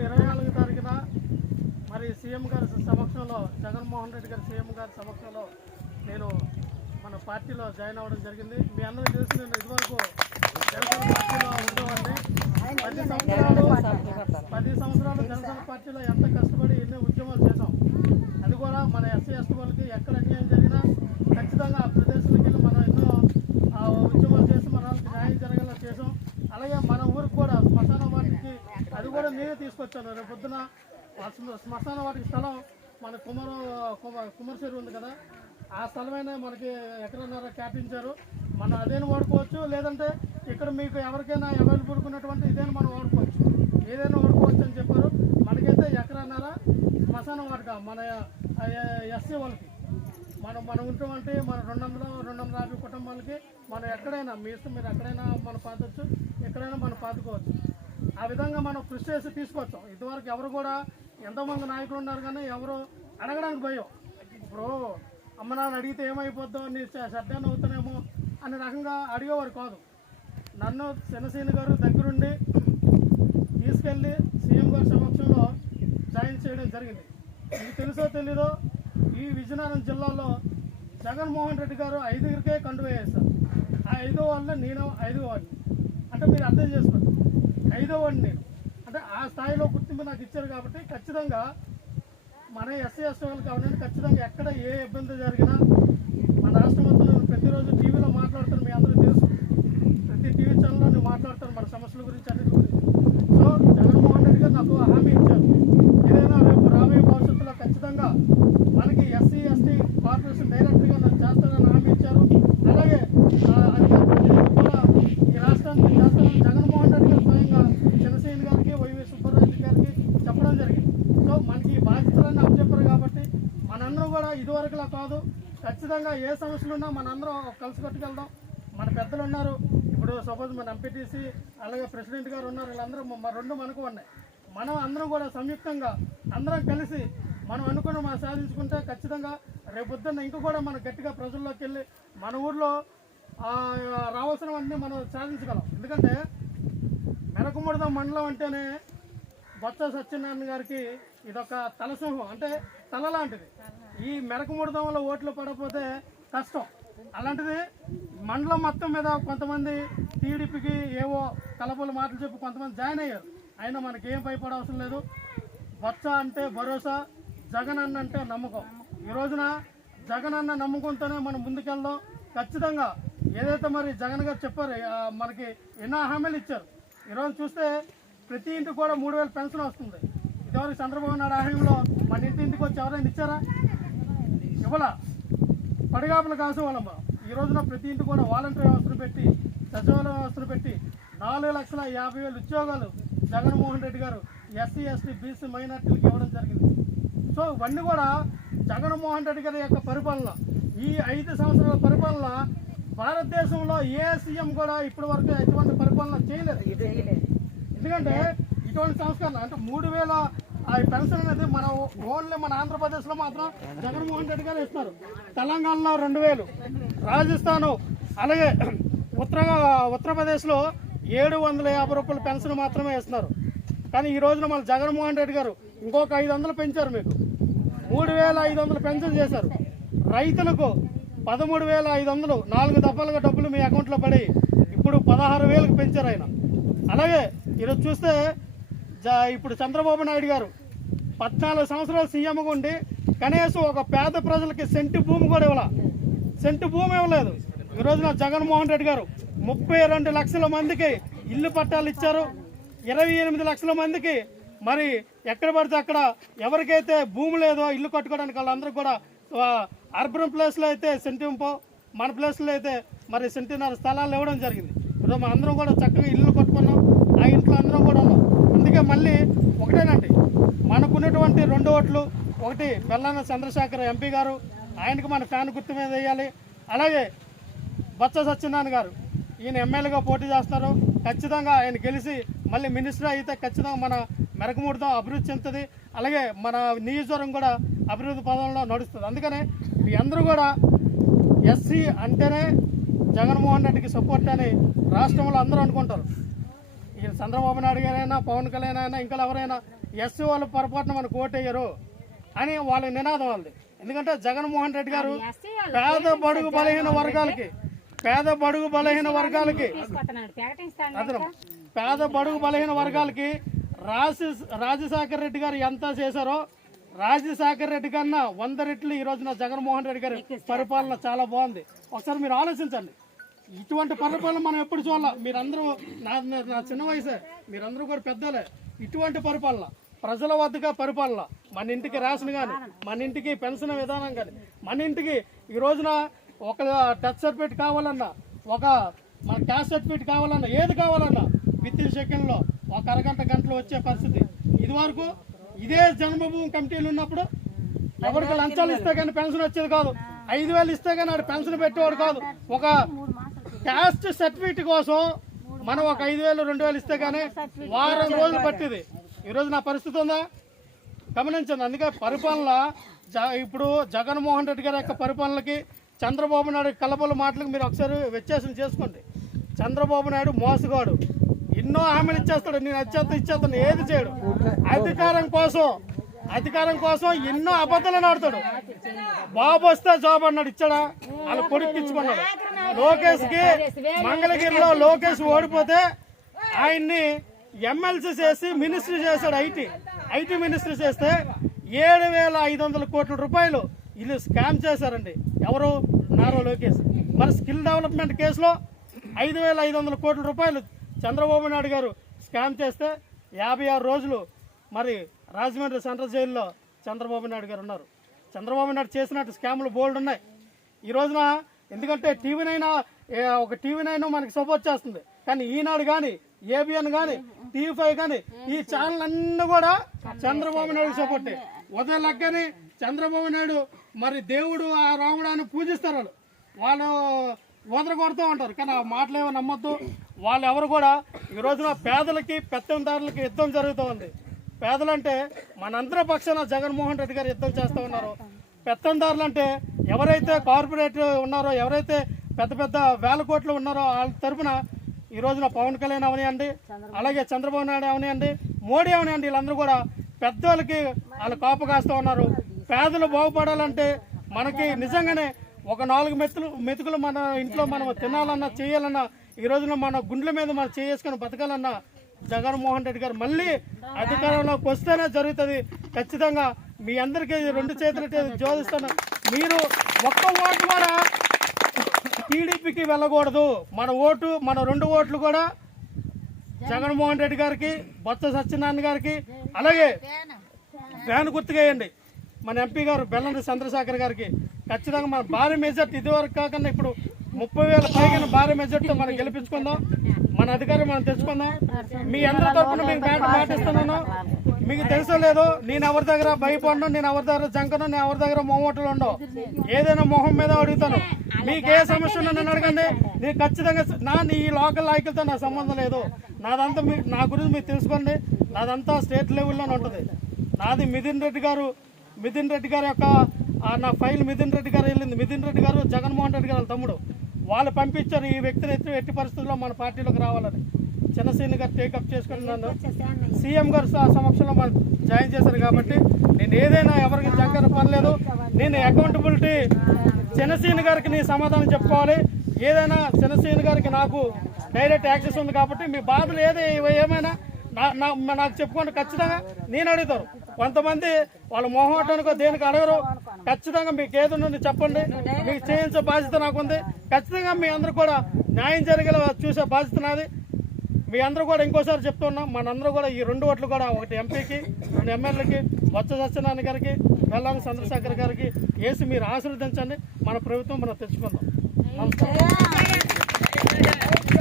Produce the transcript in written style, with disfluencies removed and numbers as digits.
24 తారీఖున మరి సీఎం గారి సమక్షంలో జగన్మోహన్ రెడ్డి గారి సీఎం గారి సమక్షంలో నేను మన పార్టీలో జాయిన్ అవ్వడం జరిగింది. మీ అందరికీ తెలిసి నేను ఇదివరకు జనసేన పార్టీలో ఉండేవాడిని. 10 సంవత్సరాలు జనసేన పార్టీలో ఎంత కష్టపడి ఎన్నో ఉద్యమాలు చేసాం. అది కూడా మన ఎస్సీ ఎస్టీ వాళ్ళకి ఎక్కడ అన్యాయం జరిగినా ఖచ్చితంగా ఆ ప్రదేశాలకు వెళ్ళి మనం ఎన్నో ఉద్యమాలు చేసి మన వాళ్ళకి న్యాయం జరగేలా చేసాం. అలాగే మన ఊరికి కూడా శ్మశాన వాటికి అది కూడా నేనే తీసుకొచ్చాను. రేపు పొద్దున శ్మశాన వాటికి స్థలం మన కుమర చెరువు ఉంది కదా, ఆ స్థలమైనా మనకి ఎకరన్నర కేటాయించారు. మనం అదేని వాడుకోవచ్చు, లేదంటే ఇక్కడ మీకు ఎవరికైనా అవైలబుల్ ఉన్నటువంటి ఇదేనా మనం వాడుకోవచ్చు, ఏదైనా వాడుకోవచ్చు అని చెప్పారు. మనకైతే ఎకరన్నర శ్మశాన వాటిక మన ఎస్సీ వాళ్ళకి మనం ఉన్నటువంటి మన 250 కుటుంబాలకి మనం ఎక్కడైనా మీ ఇష్టం, మీరు ఎక్కడైనా మనం పాతవచ్చు, ఎక్కడైనా మనం పాతుకోవచ్చు. ఆ విధంగా మనం కృషి చేసి తీసుకొచ్చాం. ఇదివరకు ఎవరు కూడా ఎంతోమంది నాయకులు ఉన్నారు కానీ ఎవరు అడగడానికి భయం. ఇప్పుడు అమ్మ నాన్న అడిగితే ఏమైపోద్దో, నీ శ్రద్ధను అవుతానేమో అనే రకంగా అడిగేవారు కాదు. నన్ను శనసీని గారు దగ్గరుండి తీసుకెళ్ళి సీఎం గారి సమక్షంలో జాయిన్ చేయడం జరిగింది. మీకు తెలుసో తెలీదో ఈ విజయనగరం జిల్లాలో జగన్మోహన్ రెడ్డి గారు 5కే కండు వేసేస్తారు. ఆ 5వ వాడిలో నేను 5వ వాడిని. అంటే మీరు అర్థం చేసుకోండి, 5వ వాడిని నేను. అంటే ఆ స్థాయిలో గుర్తింపు నాకు ఇచ్చారు కాబట్టి ఖచ్చితంగా మన ఎస్సీ ఎస్టీ వాళ్ళు కావాలని ఖచ్చితంగా ఎక్కడ ఏ ఇబ్బంది జరిగినా మన రాష్ట్రం మొత్తం ప్రతిరోజు టీవీలో మాట్లాడుతాను. మీ అందరూ తెలుసు, ప్రతి టీవీ ఛానల్లో నేను మాట్లాడతాను మన సమస్యల గురించి, అన్నిటి గురించి. సో జగన్మోహన్ రెడ్డి గారు నాకు హామీ ఇచ్చారు, ఏదైనా రేపు రాబోయే భవిష్యత్తులో ఖచ్చితంగా మనకి ఎస్సీ ఎస్టీ కార్పొరేషన్ డైరెక్టర్గా నన్ను చేస్తానని హామీ ఇచ్చారు. అలాగే కూడా ఈ రాష్ట్రానికి చేస్తానని జగన్మోహన్ రెడ్డి గారు స్వయంగా జనసేన గారికి, వైవి సుబ్బారెడ్డి గారికి చెప్పడం జరిగింది. సో మనకి ఈ బాధ్యతలన్నీ అప్పచెప్పారు కాబట్టి మనందరం కూడా ఇదివరకులా కాదు, ఖచ్చితంగా ఏ సమస్యలు ఉన్నా మనందరం కలిసి కట్టుకెళ్దాం. మన పెద్దలు ఉన్నారు, ఇప్పుడు సపోజ్ మన ఎంపీటీసీ అలాగే ప్రెసిడెంట్ గారు ఉన్నారు, వీళ్ళందరూ రెండు మనకు ఉన్నాయి. మనం అందరం కూడా సంయుక్తంగా అందరం కలిసి మనం అనుకున్న మనం సాధించుకుంటే ఖచ్చితంగా రేపొద్దున్న ఇంకా కూడా మనం గట్టిగా ప్రజల్లోకి వెళ్ళి మన ఊర్లో రావాల్సినవన్నీ మనం సాధించగలం. ఎందుకంటే మెరకముడదం మండలం అంటేనే బొత్స సత్యనారాయణ గారికి ఇదొక తలసింహం, అంటే తల లాంటిది. ఈ మెరకముడదం వల్ల ఓట్లు పడకపోతే కష్టం. అలాంటిది మండలం మొత్తం మీద కొంతమంది టీడీపీకి ఏవో కలపలు మాటలు చెప్పి కొంతమంది జాయిన్ అయ్యారు. అయినా మనకేం భయపడవసరం లేదు. బొత్స అంటే భరోసా, జగన్ అన్న అంటే నమ్మకం. ఈ రోజున జగన్ అన్న నమ్మకంతోనే మనం ముందుకెళ్దాం. ఖచ్చితంగా ఏదైతే మరి జగన్ గారు చెప్పారు, మనకి ఎన్నో హామీలు ఇచ్చారు. ఈరోజు చూస్తే ప్రతి ఇంటికి కూడా 3000 పెన్షన్ వస్తుంది. ఇదివరకు చంద్రబాబు నాయుడు హామీలో మన ఇంటికి వచ్చి ఎవరైనా ఇచ్చారా? ఇవ్వలా. పడిగాపులు కాసే వాళ్ళం. ఈ రోజున ప్రతి ఇంటికి కూడా వాలంటీర్ వ్యవస్థను పెట్టి, సచివాలయ వ్యవస్థను పెట్టి 4,50,000 ఉద్యోగాలు జగన్మోహన్ రెడ్డి గారు ఎస్సీ ఎస్టీ బీసీ మైనార్టీలకు ఇవ్వడం జరిగింది. సో ఇవన్నీ కూడా జగన్మోహన్ రెడ్డి గారి యొక్క పరిపాలన. ఈ 5 సంవత్సరాల పరిపాలన భారతదేశంలో ఏ సీఎం కూడా ఇప్పటి వరకు ఎటువంటి పరిపాలన చేయలేదు. ఎందుకంటే ఇటువంటి సంస్కరణ అంటే 3,000 పెన్షన్ అనేది మన ఓన్లీ మన ఆంధ్రప్రదేశ్లో మాత్రం జగన్మోహన్ రెడ్డి గారు ఇస్తున్నారు. తెలంగాణలో 2,000, రాజస్థాను అలాగే ఉత్తరప్రదేశ్లో 750 రూపాయల పెన్షన్ మాత్రమే ఇస్తున్నారు. కానీ ఈ రోజున మన జగన్మోహన్ రెడ్డి గారు ఇంకొక 500 పెంచారు. మీకు 3,500 పెన్షన్ చేశారు. రైతులకు 13,500 4 దఫాలుగా డబ్బులు మీ అకౌంట్లో పడి ఇప్పుడు 16,000కి పెంచారు ఆయన. అలాగే ఈరోజు చూస్తే ఇప్పుడు చంద్రబాబు నాయుడు గారు 14 సంవత్సరాలు సీఎంగా ఉండి కనీసం ఒక పేద ప్రజలకి సెంటు భూమి కూడా సెంటు భూమి ఇవ్వలేదు. ఈ రోజున జగన్మోహన్ రెడ్డి గారు 32 లక్షల మందికి ఇల్లు పట్టాలు ఇచ్చారు. 28 లక్షల మందికి మరి ఎక్కడ పడితే అక్కడ ఎవరికైతే భూమి లేదో ఇల్లు కట్టుకోవడానికి వాళ్ళందరూ కూడా అర్బన్ ప్లేస్లో అయితే సెంటింపో, మన ప్లేస్లో అయితే మరి సెంటిన్నర స్థలాలు ఇవ్వడం జరిగింది. ఇప్పుడు మనం అందరం కూడా చక్కగా ఇల్లు కట్టుకున్నాం, ఆ ఇంట్లో అందరం కూడా ఉన్నాం. అందుకే మళ్ళీ ఒకటేనండి, మనకున్నటువంటి 2 ఓట్లు, ఒకటి బెల్లాన చంద్రశేఖర్ ఎంపీ గారు, ఆయనకు మన ఫ్యాన్ గుర్తు మీద వేయాలి. అలాగే బొత్స సత్యనారాయణ గారు, ఈయన ఎమ్మెల్యేగా పోటీ చేస్తారు. ఖచ్చితంగా ఆయన గెలిచి మళ్ళీ మినిస్టర్ అయితే ఖచ్చితంగా మన మెరకముడదం అభివృద్ధి చెందుతుంది. అలాగే మన నియోజకవర్గం కూడా అభివృద్ధి పదంలో నడుస్తుంది. అందుకనే మీ అందరూ కూడా ఎస్సీ అంటేనే జగన్మోహన్ రెడ్డికి సపోర్ట్ అని రాష్ట్రంలో అందరూ అనుకుంటారు. ఈ చంద్రబాబు నాయుడు గారైనా పవన్ కళ్యాణ్ అయినా ఇంకా ఎవరైనా ఎస్సీ వాళ్ళ పొరపాటున మనకు ఓటేయరు అని వాళ్ళ నినాదం వాళ్ళది. ఎందుకంటే జగన్మోహన్ రెడ్డి గారు పేద బడుగు బలహీన వర్గాలకి పేద బడుగు బలహీన వర్గాలకి రాజశేఖర రెడ్డి గారు ఎంత చేశారో రాజశేఖర రెడ్డి కన్నా 100 రెట్లు ఈ రోజున జగన్మోహన్ రెడ్డి గారి పరిపాలన చాలా బాగుంది. ఒకసారి మీరు ఆలోచించండి. ఇటువంటి పరిపాలన మనం ఎప్పుడు చూడాల. మీరందరూ నా చిన్న వయసే, మీరందరూ కూడా పెద్దలే. ఇటువంటి పరిపాలన ప్రజల వద్దగా పరిపాలన, మన ఇంటికి రేషన్ కానీ, మన ఇంటికి పెన్షన్ విధానం కానీ, మన ఇంటికి ఈ రోజున ఒక డెత్ సర్టిఫికేట్ కావాలన్నా, ఒక మన క్యాస్ట్ సర్టిఫికేట్ కావాలన్నా, ఏది కావాలన్నా విత్ ఇన్ సెకండ్లో ఒక గంటలో వచ్చే పరిస్థితి. ఇది వరకు ఇదే జన్మభూమి కమిటీలు ఉన్నప్పుడు ఎవరికి లంచాలు ఇస్తే కానీ పెన్షన్ వచ్చేది కాదు. 5,000 ఇస్తే కానీ ఆడు పెన్షన్ పెట్టేవాడు కాదు. ఒక క్యాస్ట్ సర్టిఫికేట్ కోసం మనం ఒక 5,000 2,000 ఇస్తే కానీ వారం రోజులు పట్టింది. ఈరోజు నా పరిస్థితి ఉందా గమనించండి. అందుకే పరిపాలన ఇప్పుడు జగన్మోహన్ రెడ్డి గారి యొక్క పరిపాలనకి చంద్రబాబు నాయుడు కలపల మాటలకు మీరు ఒకసారి వ్యత్యాసం చేసుకోండి. చంద్రబాబు నాయుడు మోసగాడు, ఎన్నో హామీలు ఇచ్చేస్తాడు, నేను ఇచ్చేస్తాను, ఏది చేయడు. అధికారం కోసం ఎన్నో అబద్ధాలు ఆడుతాడు. బాబు వస్తే జాబ్ అన్నాడు, ఇచ్చాడా? వాళ్ళ కొడుకు ఇచ్చుకున్నాడు. లోకేష్ కి మంగళగిరిలో లోకేష్ ఓడిపోతే ఆయన్ని ఎమ్మెల్సీ చేసి మినిస్ట్రీ చేశాడు. ఐటీ మినిస్ట్రీ చేస్తే 7,500 కోట్ల రూపాయలు వీళ్ళు స్కామ్ చేశారండి. ఎవరు? నారా లోకేష్. మరి స్కిల్ డెవలప్మెంట్ కేసులో 5,500 కోట్ల రూపాయలు చంద్రబాబు నాయుడు గారు స్కామ్ చేస్తే 56 రోజులు మరి రాజమండ్రి సెంట్రల్ జైల్లో చంద్రబాబు నాయుడు గారు ఉన్నారు. చంద్రబాబు నాయుడు చేసినట్టు స్కాములు బోల్డ్ ఉన్నాయి ఈ రోజున. ఎందుకంటే ఒక టీవీ నైన్ మనకి సపోర్ట్ చేస్తుంది, కానీ ఈనాడు కానీ, ఏబిఎన్ కానీ, టీవీ5 కానీ ఈ ఛానల్ అన్నీ కూడా చంద్రబాబు నాయుడు సపోర్టే. ఉదయం లెక్కని చంద్రబాబు నాయుడు మరి దేవుడు ఆ రాముడు అని పూజిస్తారు. వాళ్ళు వదర కొడుతూ ఉంటారు, కానీ ఆ మాటలు ఏమో నమ్మొద్దు. వాళ్ళు ఎవరు కూడా ఈ రోజున పేదలకి పెత్తందారులకి యుద్ధం జరుగుతూ ఉంది. పేదలంటే మనందరి పక్షాన జగన్మోహన్ రెడ్డి గారు యుద్ధం చేస్తూ ఉన్నారు. పెత్తందారులు అంటే ఎవరైతే కార్పొరేట్ ఉన్నారో, ఎవరైతే పెద్ద పెద్ద వేల కోట్లు ఉన్నారో వాళ్ళ తరఫున ఈ రోజున పవన్ కళ్యాణ్ అవనియండి, అలాగే చంద్రబాబు నాయుడు అవనియండి, మోడీ అవనియండి, వీళ్ళందరూ కూడా పెద్దోళ్ళకి వాళ్ళు కాపు కాస్తూ ఉన్నారు. పేదలు బాగుపడాలంటే మనకి నిజంగానే ఒక 4 మెతుకులు మన ఇంట్లో మనం తినాలన్నా చేయాలన్నా ఈ రోజున మన గుండెల మీద మనం చేసుకుని బతకాలన్నా జగన్మోహన్ రెడ్డి గారు మళ్ళీ అధికారంలోకి వస్తేనే జరుగుతుంది. ఖచ్చితంగా మీ అందరికీ 2 చేతులతో జోదిస్తాను. మీరు ఒక్క ఓటు కూడా టీడీపీకి వెళ్ళకూడదు. మన 2 ఓట్లు కూడా జగన్మోహన్ రెడ్డి గారికి, బొత్స సత్యనారాయణ గారికి, అలాగే ఫ్యాన్ గుర్తుకేయండి మన ఎంపీ గారు బెల్లంకొండ చంద్రశేఖర్ గారికి. ఖచ్చితంగా మన భారీ మెజార్టీ ఇదివరకు కాకుండా ఇప్పుడు 30,000 పైగా భారీ మెజార్టీతో మనం గెలిపించుకుందాం. మన అధికారం మనం తెచ్చుకుందాం. మీ అందరి తరఫున మీకు మాటిస్తున్నాను. మీకు తెలుసో లేదో, నేను ఎవరి దగ్గర భయపడను, నేను ఎవరి దగ్గర జంకను, నేను ఎవరి దగ్గర మొహోటలు ఉండవు. ఏదైనా మొహం మీద అడుగుతాను. మీకు ఏ సమస్య ఉన్నా నన్ను అడగండి. నేను ఖచ్చితంగా ఈ లోకల్ నాయకులతో నా సంబంధం లేదు. నాదంతా నా గురించి మీరు తెలుసుకోండి. నాదంతా స్టేట్ లెవెల్లోనే ఉంటుంది. నాది మిథున్ రెడ్డి గారి యొక్క నా ఫైల్ మిథున్ రెడ్డి గారు వెళ్ళింది. మిథున్ రెడ్డి గారు జగన్మోహన్ రెడ్డి గారు తమ్ముడు. వాళ్ళు పంపించారు ఈ వ్యక్తిని ఎట్టి పరిస్థితుల్లో మన పార్టీలోకి రావాలని. చిన్నసీని గారు టేకప్ చేసుకుని నన్ను సీఎం గారు సమక్షంలో మనం జాయిన్ చేశారు. కాబట్టి నేను ఏదైనా ఎవరికి జంకర పర్లేదు. నేను అకౌంటబిలిటీ చిన్నసీని గారికి నీ సమాధానం చెప్పుకోవాలి. ఏదైనా చిన్నసీని గారికి నాకు డైరెక్ట్ యాక్సెస్ ఉంది. కాబట్టి మీ బాధలు ఏమైనా నాకు చెప్పుకోండి. ఖచ్చితంగా నేను అడుగుతారు. కొంతమంది వాళ్ళ మొహమాటానికో దేనికి అడగరు. ఖచ్చితంగా మీకు ఏది ఉన్నది చెప్పండి. మీకు చేయించే బాధ్యత నాకుంది. ఖచ్చితంగా మీ అందరూ కూడా న్యాయం జరిగేలా చూసే బాధ్యత నాది. మీ అందరూ కూడా ఇంకోసారి చెప్తున్నాం, మనందరూ కూడా ఈ 2 ఓట్లు కూడా, 1 ఎంపీకి, 2 ఎమ్మెల్యేలకి, బొత్స సత్యనారాయణ గారికి, బెల్లంకొండ చంద్రశేఖర్ గారికి వేసి మీరు ఆశీర్వదించండి. మన ప్రభుత్వం మనం తెచ్చుకుందాం. నమస్కారం.